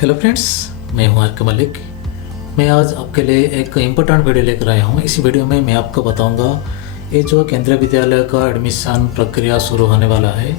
Hello friends, मैं हूं are के मलिक। मैं आज आपके लिए एक इम्पोर्टेंट वीडियो लेकर आया हूं। इसी वीडियो में मैं आपको बताऊंगा ये जो केंद्रीय विद्यालय का एडमिशन प्रक्रिया शुरू होने वाला है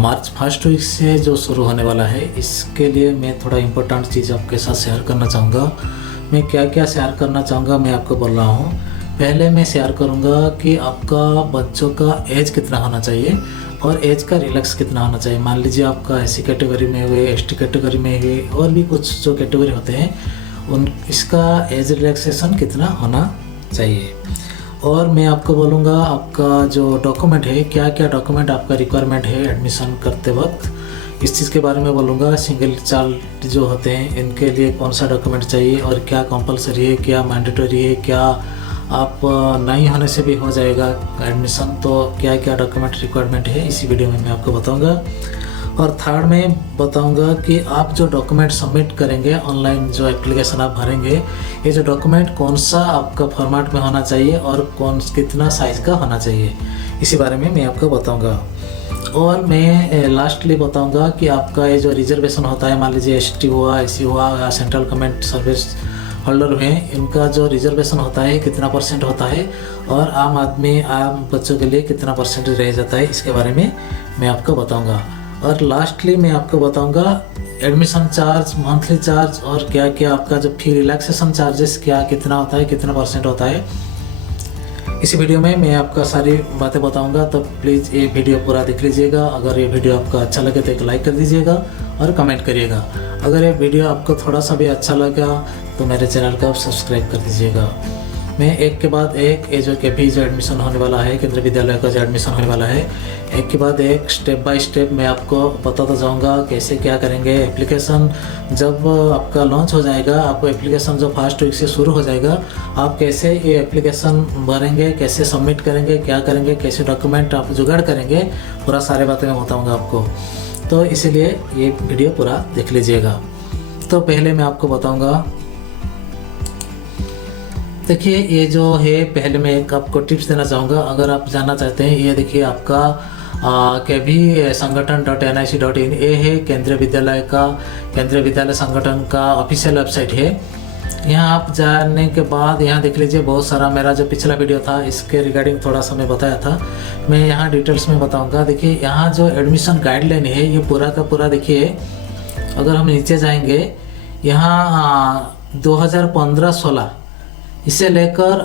मार्च फर्स्ट वीक से जो शुरू होने वाला है, इसके लिए मैं थोड़ा इम्पोर्टेंट चीज़ आपके साथ शेयर करना चाहूँगा। मैं क्या क्या शेयर करना चाहूँगा मैं आपको बोल रहा हूँ। पहले मैं शेयर करूँगा कि आपका बच्चों का एज कितना होना चाहिए और एज का रिलैक्स कितना होना चाहिए। मान लीजिए आपका एससी कैटेगरी में हुए, एसटी कैटेगरी में हुए और भी कुछ जो कैटेगरी होते हैं उन इसका एज रिलैक्सेशन कितना होना चाहिए। और मैं आपको बोलूँगा आपका जो डॉक्यूमेंट है, क्या क्या डॉक्यूमेंट आपका रिक्वायरमेंट है एडमिशन करते वक्त, इस चीज़ के बारे में बोलूँगा। सिंगल चाइल्ड जो होते हैं इनके लिए कौन सा डॉक्यूमेंट चाहिए और क्या कंपलसरी है, क्या मैंडेटरी है, क्या आप नहीं होने से भी हो जाएगा एडमिशन, तो क्या क्या डॉक्यूमेंट रिक्वायरमेंट है इसी वीडियो में मैं आपको बताऊंगा। और थर्ड में बताऊंगा कि आप जो डॉक्यूमेंट सबमिट करेंगे ऑनलाइन, जो एप्लीकेशन आप भरेंगे, ये जो डॉक्यूमेंट कौन सा आपका फॉर्मेट में होना चाहिए और कितना साइज़ का होना चाहिए, इसी बारे में मैं आपको बताऊँगा। और मैं लास्टली बताऊँगा कि आपका ये जो रिजर्वेशन होता है, मान लीजिए एसटी हुआ, एससी हुआ या सेंट्रल गवर्नमेंट सर्विस होल्डर में, इनका जो रिजर्वेशन होता है कितना परसेंट होता है और आम बच्चों के लिए कितना परसेंट रह जाता है, इसके बारे में मैं आपको बताऊंगा। और लास्टली मैं आपको बताऊंगा एडमिशन चार्ज, मंथली चार्ज और क्या क्या आपका जो फी रिलैक्सेशन चार्जेस क्या कितना होता है, कितना परसेंट होता है। इसी वीडियो में मैं आपका सारी बातें बताऊंगा, तो प्लीज़ ये वीडियो पूरा देख लीजिएगा। अगर ये वीडियो आपका अच्छा लगे तो एक लाइक कर दीजिएगा और कमेंट करिएगा। अगर ये वीडियो आपको थोड़ा सा भी अच्छा लगा तो मेरे चैनल को आप सब्सक्राइब कर दीजिएगा। मैं एक के बाद एक ये जो केपी जो एडमिशन होने वाला है, केंद्रीय विद्यालय का जो एडमिशन होने वाला है, एक के बाद एक स्टेप बाय स्टेप मैं आपको बताता जाऊंगा कैसे क्या करेंगे। एप्लीकेशन जब आपका लॉन्च हो जाएगा, आपको एप्लीकेशन जो फर्स्ट वीक से शुरू हो जाएगा, आप कैसे ये एप्लीकेशन भरेंगे, कैसे सबमिट करेंगे, क्या करेंगे, कैसे डॉक्यूमेंट आप जुगाड़ करेंगे, पूरा सारे बातें मैं बताऊँगा आपको। तो इसीलिए ये वीडियो पूरा देख लीजिएगा। तो पहले मैं आपको बताऊँगा, देखिए ये जो है, पहले मैं एक आपको टिप्स देना चाहूँगा। अगर आप जानना चाहते हैं, ये देखिए आपका केवी संगठन.nic.in, ये है केंद्रीय विद्यालय संगठन का ऑफिशियल वेबसाइट है। यहाँ आप जाने के बाद यहाँ देख लीजिए बहुत सारा, मेरा जो पिछला वीडियो था इसके रिगार्डिंग थोड़ा सा मैं बताया था, मैं यहाँ डिटेल्स में बताऊँगा। देखिए यहाँ जो एडमिशन गाइडलाइन है ये पूरा का पूरा, देखिए अगर हम नीचे जाएंगे यहाँ 2015-16 इसे लेकर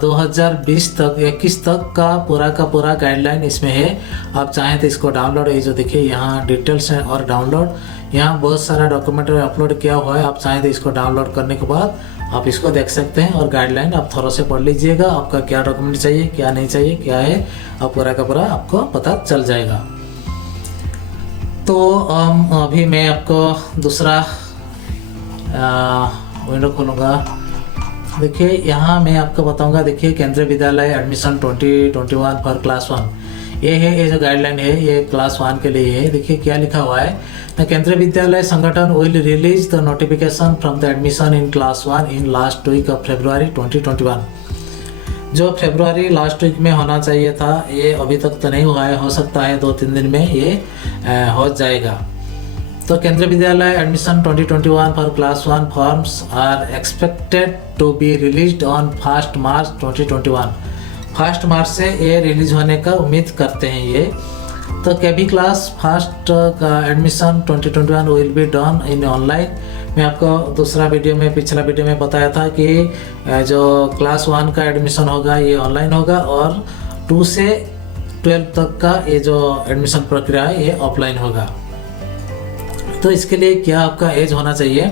2020 तक 21 तक का पूरा गाइडलाइन इसमें है। आप चाहें तो इसको डाउनलोड, ये जो देखिए यहाँ डिटेल्स है और डाउनलोड, यहाँ बहुत सारा डॉक्यूमेंट अपलोड किया हुआ है। आप चाहें तो इसको डाउनलोड करने के बाद आप इसको देख सकते हैं और गाइडलाइन आप थोड़ा से पढ़ लीजिएगा। आपका क्या डॉक्यूमेंट चाहिए, क्या नहीं चाहिए, क्या है, आप पूरा का पूरा आपको पता चल जाएगा। तो अभी मैं आपको दूसरा विंडो खोलूँगा। देखिए यहाँ मैं आपको बताऊंगा, देखिए केंद्रीय विद्यालय एडमिशन 2021 फॉर क्लास 1, ये है, ये जो गाइडलाइन है ये क्लास 1 के लिए है। देखिए क्या लिखा हुआ है, the Kendriya Vidyalaya Sangathan will release the notification from the admission in class 1 in last week of February 2021। जो फरवरी लास्ट वीक में होना चाहिए था, ये अभी तक तो नहीं हुआ है, हो सकता है 2-3 दिन में ये हो जाएगा। तो Kendriya Vidyalaya admission 2021 for class 1 forms are expected to be released on 1 March 2021। 1 March से ये रिलीज होने का उम्मीद करते हैं ये। तो केबी क्लास फर्स्ट का admission 2021 will be done in online. मैं आपको दूसरा वीडियो में, पिछला वीडियो में बताया था कि जो क्लास 1 का एडमिशन होगा ये ऑनलाइन होगा और 2 से 12 तक का ये जो एडमिशन प्रक्रिया है ये ऑफलाइन होगा। तो इसके लिए क्या आपका एज होना चाहिए,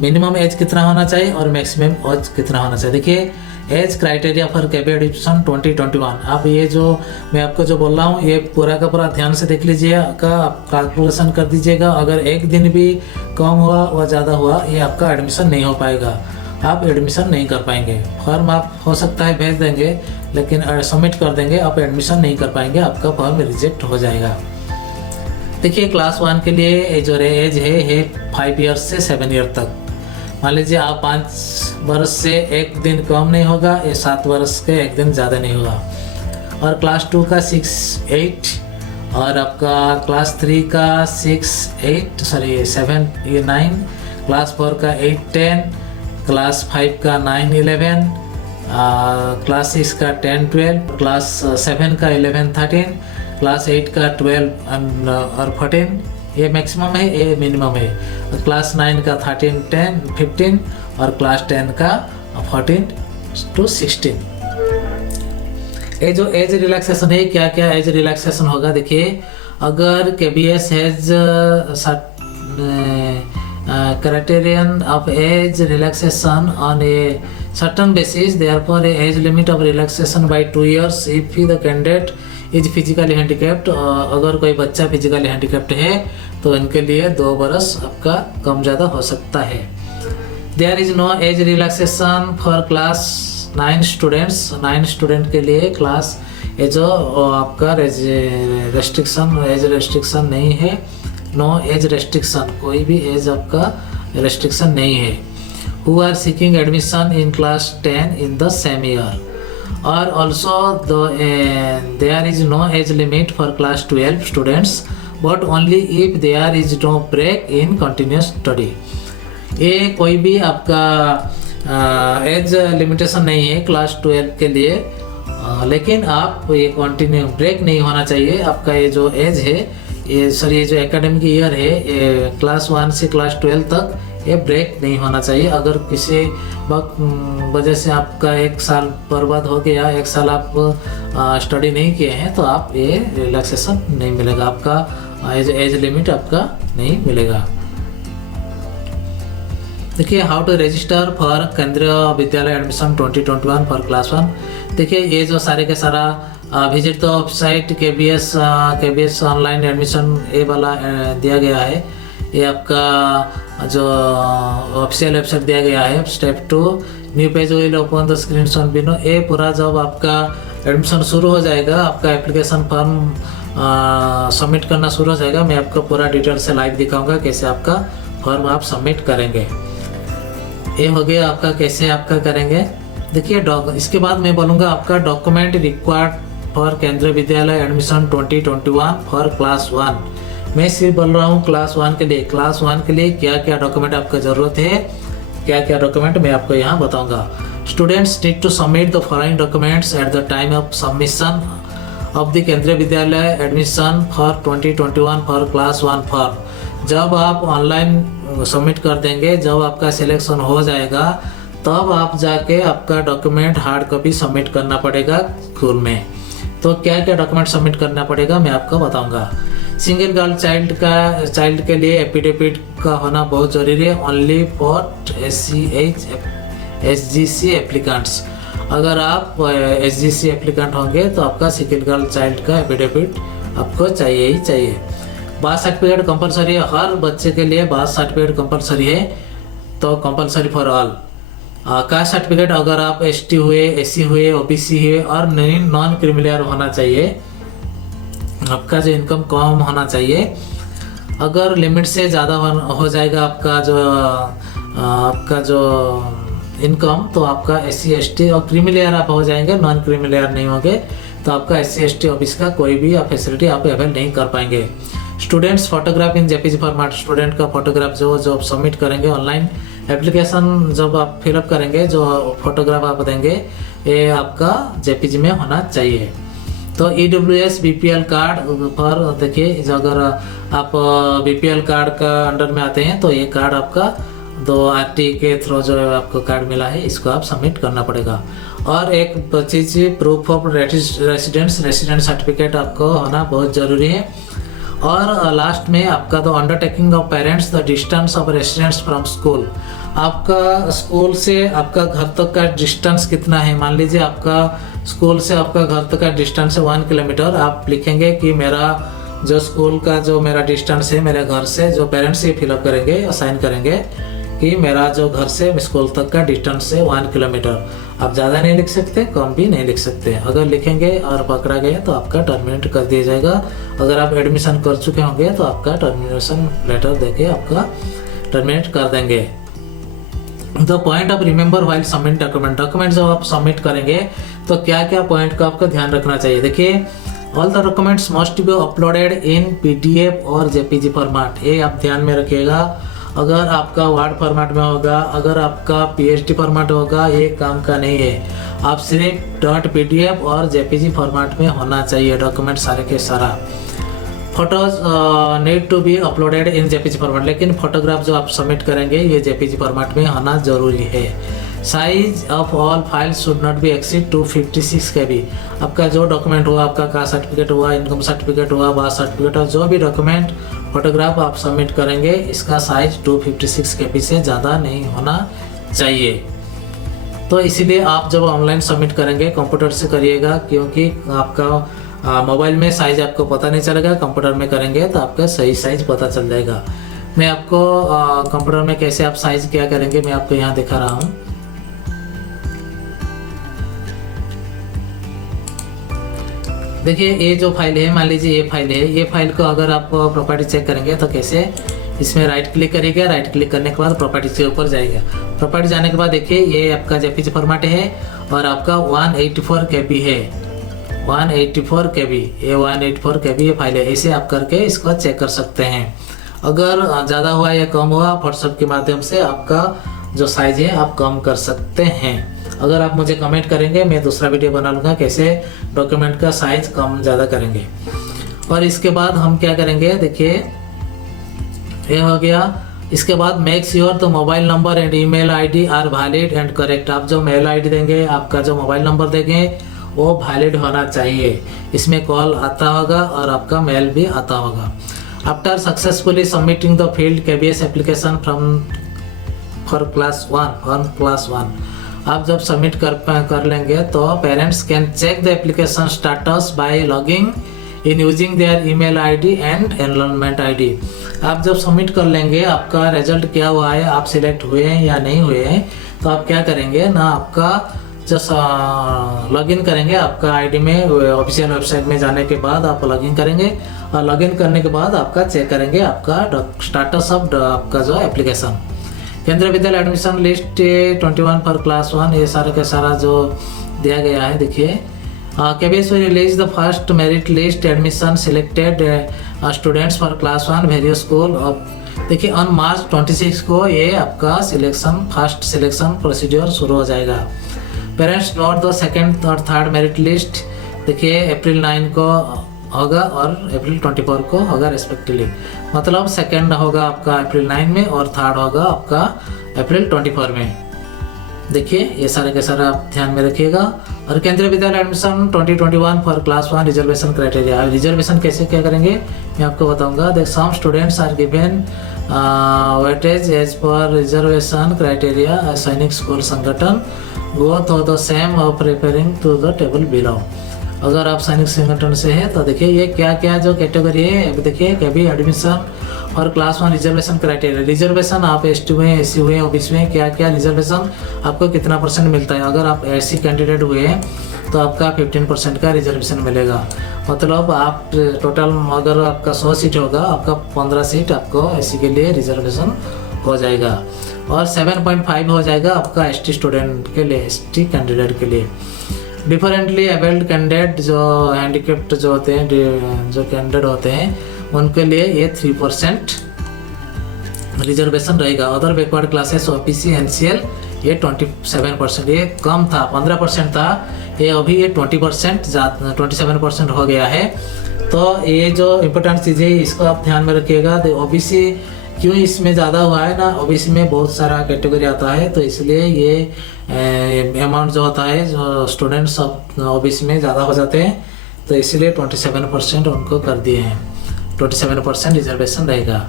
मिनिमम एज कितना होना चाहिए और मैक्सिमम एज कितना होना चाहिए। देखिए age criteria for KB admission 2021, आप ये जो मैं आपको जो बोल रहा हूँ ये पूरा का पूरा ध्यान से देख लीजिएगा, आप कैलकुलेशन कर दीजिएगा। अगर एक दिन भी कम हुआ व ज़्यादा हुआ, ये आपका एडमिशन नहीं हो पाएगा, आप एडमिशन नहीं कर पाएंगे। फॉर्म आप हो सकता है भेज देंगे, लेकिन सबमिट कर देंगे, आप एडमिशन नहीं कर पाएंगे, आपका फॉर्म रिजेक्ट हो जाएगा। देखिए क्लास 1 के लिए जो एज है 5 ईयर्स से 7 ईयर तक। मान लीजिए आप 5 वर्ष से एक दिन कम नहीं होगा, ये 7 वर्ष के एक दिन ज़्यादा नहीं होगा। और क्लास 2 का 6-8 और आपका क्लास 3 का 7 ये 9 क्लास 4 का 8 10, क्लास 5 का 9 11, क्लास 6 का 10 12, क्लास 7 का 11 13, क्लास 8 का 12 और 14, ये मैक्सिमम है, ये मिनिमम है। क्लास 9 का 13 10 15 और क्लास 10 का 14 to 16। ये जो एज रिलैक्सेशन है, क्या क्या एज रिलैक्सेशन होगा देखिए। अगर KBS has criterion of age relaxation on a certain basis, therefore a age limit of relaxation by 2 years if the candidate is physically handicapped। अगर कोई बच्चा फिजिकली हैंडीकैप्ड है तो इनके लिए 2 बरस आपका कम ज़्यादा हो सकता है। There is no age relaxation for class 9 students. 9 student के लिए क्लास ये जो आपका एज रेस्ट्रिक्शन नहीं है। नो एज रेस्ट्रिक्शन, कोई भी एज आपका रेस्ट्रिक्शन नहीं है। Who are seeking admission in class 10 in the same year, और also there is no age limit for class 12 students but only if there is no break in continuous study. ये कोई भी आपका as limitation नहीं है class 12 के लिए, लेकिन आप ये कंटिन्यू ब्रेक नहीं होना चाहिए। आपका ये जो एज है, ये जो एकेडमिक ईयर है, ये क्लास 1 से क्लास 12 तक ये ब्रेक नहीं होना चाहिए। अगर किसी वजह से आपका 1 साल बर्बाद हो गया, 1 साल आप स्टडी नहीं किए हैं, तो आप ये रिलैक्सेशन नहीं मिलेगा, आपका एज लिमिट आपका नहीं मिलेगा। देखिए हाउ टू रजिस्टर फॉर केंद्रीय विद्यालय एडमिशन 2021 फॉर क्लास 1। देखिए ये जो सारे के सारा visit the website KBS online admission ये वाला दिया गया है। ये आपका जो ऑफिशियल वेबसाइट दिया गया है। Step 2 new page will open the screen shot below. ये पूरा जब आपका एडमिशन शुरू हो जाएगा, आपका एप्लीकेशन फॉर्म सबमिट करना शुरू हो जाएगा, मैं आपको पूरा डिटेल से लाइव दिखाऊंगा कैसे आपका फॉर्म आप सबमिट करेंगे। ये हो गया आपका कैसे आपका करेंगे। देखिए इसके बाद मैं बोलूँगा आपका डॉक्यूमेंट रिक्वायर्ड फॉर केंद्रीय विद्यालय एडमिशन 2021 फॉर क्लास 1। मैं सिर्फ बोल रहा हूँ क्लास 1 के लिए। क्लास 1 के लिए क्या क्या डॉक्यूमेंट आपका ज़रूरत है, क्या क्या डॉक्यूमेंट मैं आपको यहाँ बताऊँगा। Students need to submit the following documents at the time of submission of the Kendriya Vidyalaya admission for 2021 for class 1 form. जब आप ऑनलाइन सबमिट कर देंगे, जब आपका सिलेक्शन हो जाएगा, तब आप जाके आपका डॉक्यूमेंट हार्ड कॉपी सबमिट करना पड़ेगा स्कूल में। तो क्या क्या डॉक्यूमेंट सबमिट करना पड़ेगा मैं आपको बताऊंगा। सिंगल गर्ल चाइल्ड के लिए एफिडेविट का होना बहुत ज़रूरी है, ओनली फॉर SGC एप्लीकेंट्स। अगर आप SGC एप्लीकेंट होंगे तो आपका सिंगल गर्ल चाइल्ड का एफिडेविट आपको चाहिए ही चाहिए। बार्थ सर्टिफिकेट कंपलसरी है, हर बच्चे के लिए बार्थ सर्टिफिकेट कंपलसरी है, तो compulsory for all. Caste certificate अगर आप ST हुए, SC हुए, OBC हुए और नॉन क्रिमिलियर होना चाहिए। आपका जो इनकम कम होना चाहिए। अगर लिमिट से ज़्यादा हो जाएगा आपका जो इनकम, तो आपका SC ST और क्रिमिलियर आप हो जाएंगे, नॉन क्रिमिलियर नहीं होंगे, तो आपका SC ST OBC का कोई भी फैसिलिटी आप अवेल नहीं कर पाएंगे। स्टूडेंट्स फोटोग्राफ इन JPG फॉर्मेट, स्टूडेंट का फोटोग्राफ जो सबमिट करेंगे ऑनलाइन एप्लीकेशन, जब आप फिलअप करेंगे, जो फोटोग्राफ आप देंगे, ये आपका JPG में होना चाहिए। तो EWS BPL कार्ड पर देखिए, अगर आप BPL कार्ड का अंडर में आते हैं तो ये कार्ड आपका 2 RT के थ्रू जो आपको कार्ड मिला है, इसको आप सबमिट करना पड़ेगा। और एक चीज़ प्रूफ ऑफ रेसिडेंट सर्टिफिकेट आपको होना बहुत ज़रूरी है। और लास्ट में आपका the undertaking of parents the distance of residents from school. आपका स्कूल से आपका घर तक का डिस्टेंस कितना है। मान लीजिए आपका स्कूल से आपका घर तक का डिस्टेंस है 1 किलोमीटर। आप लिखेंगे कि मेरा जो स्कूल का जो मेरा डिस्टेंस है मेरे घर से, जो पेरेंट्स ये फिलअप करेंगे, साइन करेंगे कि मेरा जो घर से स्कूल तक का डिस्टेंस है 1 किलोमीटर। आप ज़्यादा नहीं लिख सकते, कम भी नहीं लिख सकते। अगर लिखेंगे और पकड़ा गया तो आपका टर्मिनेट कर दिया जाएगा। अगर आप एडमिशन कर चुके होंगे तो आपका टर्मिनेशन लेटर देके आपका टर्मिनेट कर देंगे। The point of remember while submit document जब आप सबमिट करेंगे तो क्या क्या पॉइंट का आपका ध्यान रखना चाहिए। देखिए, all the documents must be uploaded in PDF और JPG फॉर्मेट। ये आप ध्यान में रखिएगा। अगर आपका वर्ड फॉर्मेट में होगा, अगर आपका पीएचडी फॉर्मेट होगा, ये काम का नहीं है। आप सिर्फ .pdf और जेपीजी फॉर्मेट में होना चाहिए डॉक्यूमेंट सारे के सारा। Photos need to be uploaded in JPG format, लेकिन फोटोग्राफ जो आप सबमिट करेंगे ये जेपीजी फॉर्मेट में होना जरूरी है। Size of all files should not be exceed 256 KB। आपका जो डॉक्यूमेंट हुआ, आपका कास्ट सर्टिफिकेट हुआ, इनकम सर्टिफिकेट हुआ, बार्थ सर्टिफिकेट हुआ, जो भी डॉक्यूमेंट फोटोग्राफ आप सबमिट करेंगे इसका साइज 256 KB से ज़्यादा नहीं होना चाहिए। तो इसीलिए आप जब ऑनलाइन सबमिट करेंगे कंप्यूटर से करिएगा, क्योंकि आपका मोबाइल में साइज आपको पता नहीं चलेगा। कंप्यूटर में करेंगे तो आपका सही साइज पता चल जाएगा। मैं आपको कंप्यूटर में कैसे आप साइज क्या करेंगे मैं आपको यहाँ दिखा रहा हूँ। देखिए ये जो फाइल है, मान लीजिए ये फाइल है, ये फाइल को अगर आप प्रॉपर्टी चेक करेंगे तो कैसे, इसमें राइट क्लिक करिएगा। राइट क्लिक करने के बाद प्रॉपर्टीज के ऊपर जाएगा। प्रॉपर्टी जाने के बाद देखिए ये आपका जेपीजी फॉर्मेट है और आपका 184 KB है, 184 KB, ये 184 KB ये फाइल है। ऐसे आप करके इसको चेक कर सकते हैं। अगर ज़्यादा हुआ या कम हुआ व्हाट्सएप के माध्यम से आपका जो साइज है आप कम कर सकते हैं। अगर आप मुझे कमेंट करेंगे मैं दूसरा वीडियो बना लूँगा कैसे डॉक्यूमेंट का साइज कम ज़्यादा करेंगे। और इसके बाद हम क्या करेंगे, देखिए ये हो गया। इसके बाद make sure the mobile number and email ID are valid and correct. आप जो मेल आईडी देंगे, आपका जो मोबाइल नंबर देंगे वो वैलिड होना चाहिए। इसमें कॉल आता होगा और आपका मेल भी आता होगा। After successfully submitting the field KBS application for class 1, आप जब सबमिट कर लेंगे तो parents can check the application status by logging in using their email ID and enrolment ID. आप जब सबमिट कर लेंगे, आपका रिजल्ट क्या हुआ है, आप सिलेक्ट हुए हैं या नहीं हुए हैं, तो आप क्या करेंगे ना, आपका जब लॉगिन करेंगे आपका आईडी में, ऑफिशियल वेबसाइट में जाने के बाद आप लॉगिन करेंगे और लॉगिन करने के बाद आपका चेक करेंगे आपका स्टेटस ऑफ आपका जो एप्लीकेशन। केंद्रीय Vidyalaya admission list 21 for class 1, ये सारा का सारा जो दिया गया है। देखिए KBS will release the first merit list admission selected students for class 1 various school। देखिए ऑन मार्च 26 को ये आपका फर्स्ट सिलेक्शन प्रोसीड्योर शुरू हो जाएगा। पेरेंट्स नोट द सेकेंड और थर्ड मेरिट लिस्ट देखिए अप्रैल 9 को होगा और अप्रैल 24 को होगा रेस्पेक्टिवली। मतलब सेकेंड होगा आपका अप्रैल 9 में और थर्ड होगा आपका अप्रैल 24 में। देखिए ये सारे के सारा आप ध्यान में रखिएगा। और Kendriya Vidyalaya admission 2021 for class 1 reservation criteria. Reservation कैसे क्या करेंगे मैं आपको बताऊंगा। देख some students are given weightage as per reservation criteria. Sainik school Sangathan go to the same of referring to the table below. अगर आप सैनिक संगठन से हैं तो देखिए ये क्या क्या जो कैटेगरी है, देखिए कभी एडमिशन और क्लास 1 रिजर्वेशन क्राइटेरिया। रिजर्वेशन आप ST हुए, SC हुए, OBC में क्या क्या रिजर्वेशन आपको कितना % मिलता है। अगर आप SC कैंडिडेट हुए हैं तो आपका 15% का रिजर्वेशन मिलेगा। मतलब आप टोटल अगर आपका 100 सीट होगा, आपका 15 सीट आपको SC के लिए रिजर्वेशन हो जाएगा और 7.5 हो जाएगा आपका ST स्टूडेंट के लिए, ST कैंडिडेट के लिए। डिफरेंटली एबल्ड कैंडिडेट जो हैंडीकेप्ड जो होते हैं, जो कैंडिडेट होते हैं उनके लिए ये 3% रिजर्वेशन रहेगा। Other backward classes OBC NCL ये 27%, ये कम था, 15% था, ये अभी ये 27% हो गया है। तो ये जो इम्पोर्टेंट चीज़ें इसको आप ध्यान में रखिएगा। OBC क्यों इसमें ज़्यादा हुआ है ना, OBC में बहुत सारा कैटेगरी आता है तो इसलिए ये अमाउंट जो होता है, जो स्टूडेंट्स OBC में ज़्यादा हो जाते हैं तो इसलिए 27% उनको कर दिए हैं। 27% रिजर्वेशन रहेगा।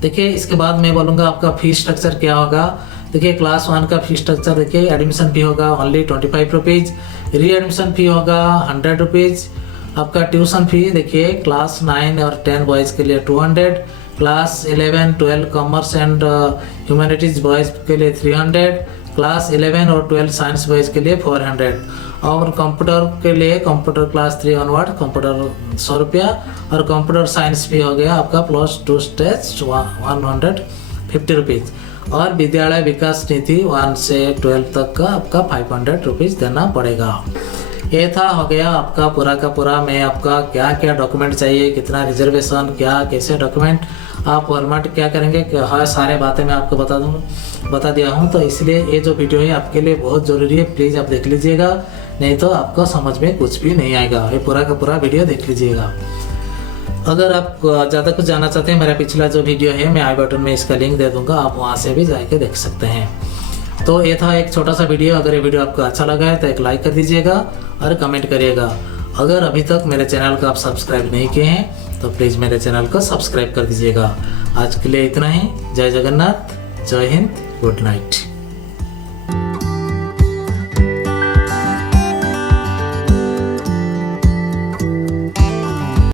देखिए इसके बाद मैं बोलूँगा आपका फीस स्ट्रक्चर क्या होगा। देखिए क्लास 1 का फीस स्ट्रक्चर देखिए, एडमिशन फी होगा ओनली 25 रुपीज़, री एडमिशन फी होगा 100 रुपीज़। आपका ट्यूशन फी देखिए क्लास 9 और 10 बॉयज़ के लिए 200, class 11, 12 commerce and humanities boys के लिए 300, क्लास 11 और 12 साइंस बॉयज़ के लिए 400 और कंप्यूटर के लिए कंप्यूटर क्लास 3 ऑनवर्ड कंप्यूटर 100 रुपया और कंप्यूटर साइंस भी हो गया आपका +2 स्टेज 150 रुपीज़ और विद्यालय विकास निधि 1 से 12 तक का आपका 500 रुपीज़ देना पड़ेगा। ये था हो गया आपका पूरा का पूरा। मैं आपका क्या क्या डॉक्यूमेंट चाहिए, कितना रिजर्वेशन, क्या कैसे डॉक्यूमेंट आप फॉर्मेट क्या करेंगे कि हाँ सारे बातें मैं आपको बता दिया हूँ, तो इसलिए ये जो वीडियो है आपके लिए बहुत ज़रूरी है। प्लीज़ आप देख लीजिएगा, नहीं तो आपको समझ में कुछ भी नहीं आएगा। ये पूरा का पूरा वीडियो देख लीजिएगा। अगर आप ज़्यादा कुछ जानना चाहते हैं, मेरा पिछला जो वीडियो है मैं आई बटन में इसका लिंक दे दूँगा, आप वहाँ से भी जाके देख सकते हैं। तो ये था एक छोटा सा वीडियो। अगर ये वीडियो आपको अच्छा लगा है तो एक लाइक कर दीजिएगा और कमेंट करिएगा। अगर अभी तक मेरे चैनल को आप सब्सक्राइब नहीं किए हैं तो प्लीज़ मेरे चैनल को सब्सक्राइब कर दीजिएगा। आज के लिए इतना ही। जय जगन्नाथ, जय हिंद, गुड नाइट।